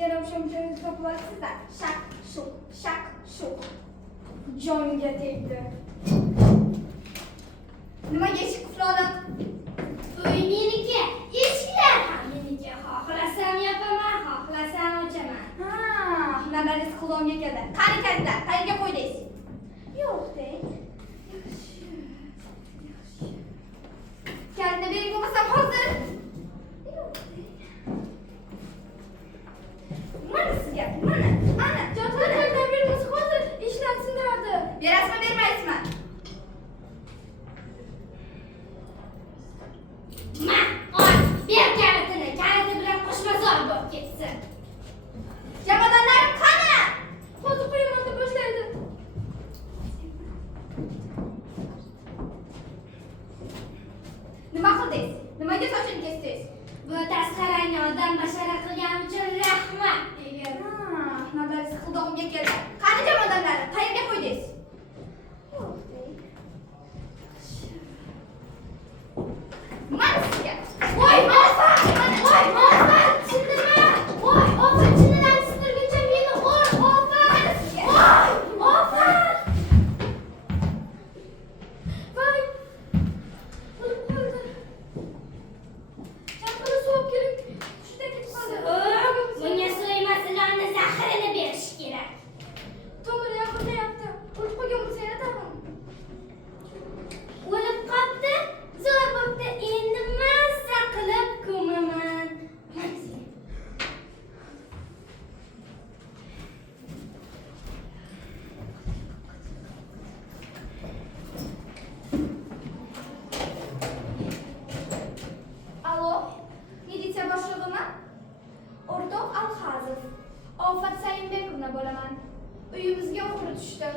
Yana o'sha topib olibsizlar. Shak, shuk. Jonga tegdi. Nimaga eshik quladi? Uy meniki, eshiklar ham meniki. Xohlasam yopaman, xohlasam ochaman. Hunarlaringiz qulonga keldi. Qani katta, qayerga qo'ydingiz? Yo'q-da. Yaxshi. Kalni bering bo'lmasam hozir. Mana sizga, mana. Ana, jonlardan bering bo'lsa hozir ishlatsin derdi. Berasizmi, bermaysizmi? Ma, ol, ber kalitini. Kaliti bilan qo'shmazor bo'lib ketsin. Jamoadonlarim qani? Hozir qo'yaman deb boshlaydi. Nima qildingiz? Nimaga sochini kesdingiz? Bu tasqarangni odam bashara qilgani uchun rahmat degan. Hunarlaringiz qildog'imga keldi. Qani jamoadonlarim, qayerga qo'ydingiz? Mana sizga. Voy, ofa! Voy, ofa! Chindima! Voy, ofa, chindan sindirguncha meni ur, ofa! Voy, ofa! Voy! O'lib qoldi. Chaqiruv so'rab keling. Shunday ketib qoldi. Bunga suv emas, ilonni zahrini berish kerak. To'g'ri, yaqinlayapti. O'lib qolgan bo'lsa yana tag'in. O'lib qoldi, zo'r bo'pti. Endi mazza qilib ko'maman. Alo, militsiya boshlig'imi? O'rtoq Alhazov. Ofat Sayinbekovna bo'laman. Uyimizga o'g'ri tushdi.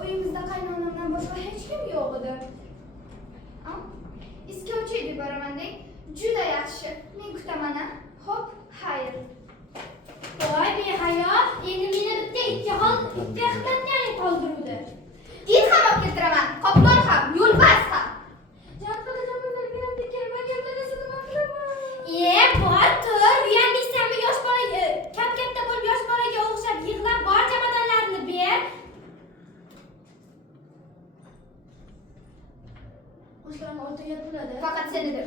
Uyimizda qaynonamdan boshqa hech kim yo'q edi. Iskovchi edi boraman-dek. Juda yaxshi. Men kutaman-a. Xo'p, xayr. Voy behayo, endi meni bitta ikki xizmatlaring qoldiruvdi. It ham olib keltiraman. Qoplon ham, yo'lbars ham. Bor tur, uyandingsanmi yosh bolaga, katta bo'lib yosh bolaga o'xshab yig'lab bor jamoadonlarni ber. O'shlarni o'rtaga bo'ladi. Faqat senidir.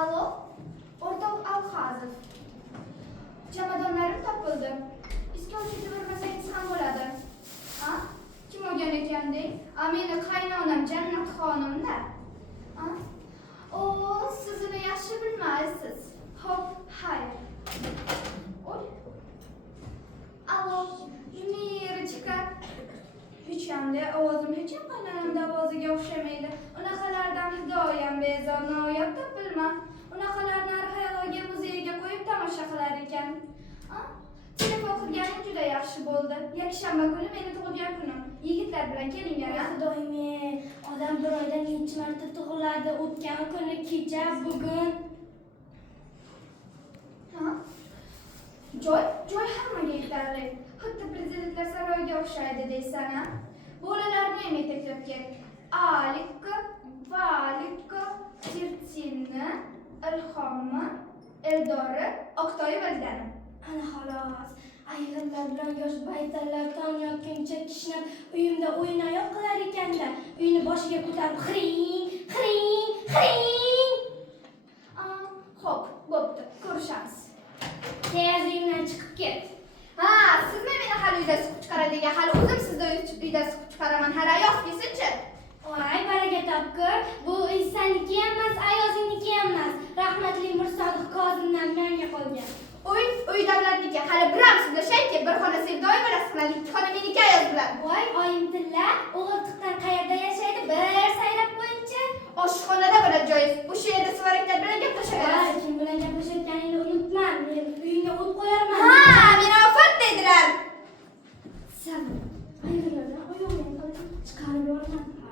Alo, o'rtoq Alhazov. Jamoadonlarim topildi. Iskovchiga bermasangiz ham bo'ladi. Kim olgan ekandek? Meni qaynonam Jannat xonim-da. Siz uni yaxshi bilmaysiz. Xo'p, xayr. Alo, neri chiqar? Hech hamda ovozim hech ham qaynonamda ovoziga o'xshamaydi. Unaqalardan xudoyam bezor, noyob topilma. Unaqalarni arxeologiya muzeyiga qo'yib tomosha qilar ekan. Telefon qilganing juda yaxshi bo'ldi. Yakshanba kuni meni tug'ilgan kunim. Yigitlar bilan keling yana. Xudoyim, odam bir oyda necha marta tug'iladi? O'tgan kuni, kecha, bugun. Joy hammaga yetarli. Xuddi prezidentlar saroyiga o'xshaydi deysan-a. Bolalarni ham yetaklab ket. Alikka, Valikka, Tirtinni, Ilhomni, Eldori, Oqtoy bo'lganim. Ana xolos. Ayg'irlar bilan yosh baytallar tong yotguncha kishnab uyimda o'yinoyoq qilar ekanda. Uyni boshiga ko'tarib xiring, xiring, xiring. Xo'p, bo'pti. Ko'rishamiz. Tez uyimdan chiqib ket. Sizmi meni hali uyda suqib chiqaradigan? Hali o'zim sizda uyda suqib chiqaraman. Hali ayoz kelsin-chi. Voy, baraka topkur. Bu uy saniki emas, ayozingniki emas. Rahmatli Mirsodiq Kozimdan menga qolgan. Uy davlatniki. Hali biram so'zlashayki, bir xona Sevdoy bolasi bilan, ikki xona meniki ayoz bilan. Voy, oyim tilla, o'g'il-tiqdan qayerda yashaydi? Bir sayrab qo'yingchi. Oshxonada bo'ladi joyiz. O'sha yerda suvaraklar bilan gaplashaverasiz. Kim bilan gaplashayotganingni unutma. Men uyingga o't qo'yarman. Meni ofat deydilar. Sabr. Ayg'irlardan oyog'imni chiqarib yuboraman.